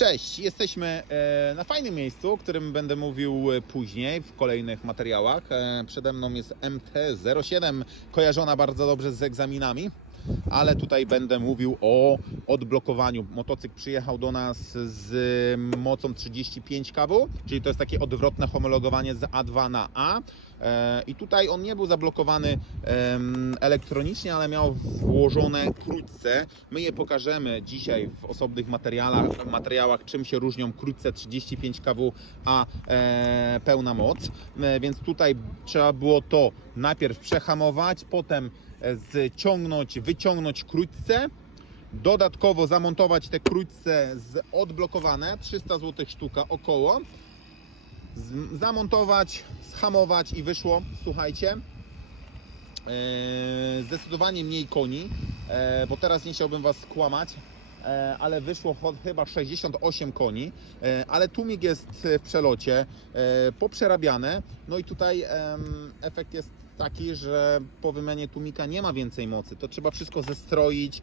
Cześć, jesteśmy e, na fajnym miejscu, o którym będę mówił e, później w kolejnych materiałach. E, Przede mną jest MT-07, kojarzona bardzo dobrze z egzaminami, ale tutaj będę mówił o odblokowaniu. Motocykl przyjechał do nas z mocą 35 kW, czyli to jest takie odwrotne homologowanie z A2 na A. E, I tutaj on nie był zablokowany elektronicznie, ale miał włożone krótce. My je pokażemy dzisiaj w osobnych materiałach, materiałach czym się różnią krótce 35 kW, a e, pełna moc. E, więc tutaj trzeba było to najpierw przehamować, potem zciągnąć, wyciągnąć krótce. Dodatkowo zamontować te krótce odblokowane, 300 zł sztuka około. Zamontować, schamować i wyszło, słuchajcie, e, zdecydowanie mniej koni, e, bo teraz nie chciałbym Was skłamać, e, ale wyszło chyba 68 koni, ale tłumik jest w przelocie, poprzerabiane, no i tutaj efekt jest taki, że po wymianie tłumika nie ma więcej mocy. To trzeba wszystko zestroić,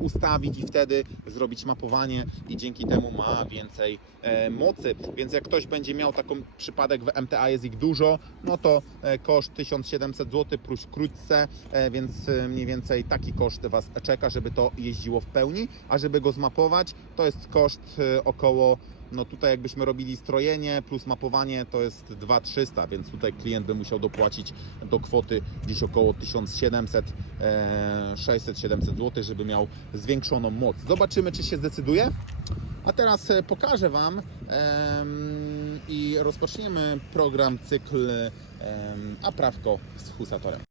ustawić i wtedy zrobić mapowanie i dzięki temu ma więcej e, mocy. Więc jak ktoś będzie miał taką przypadek w MTA jest ich dużo, no to e, koszt 1700 zł plus krótce, e, więc mniej więcej taki koszt Was czeka, żeby to jeździło w pełni, a żeby go zmapować, to jest koszt około no tutaj jakbyśmy robili strojenie plus mapowanie to jest 2300, więc tutaj klient by musiał dopłacić do kwoty gdzieś około 1700, e, 600-700 zł, żeby miał zwiększoną moc. Zobaczymy, czy się zdecyduje. A teraz e, pokażę Wam i rozpoczniemy program, cykl Aprawko z Husatorem.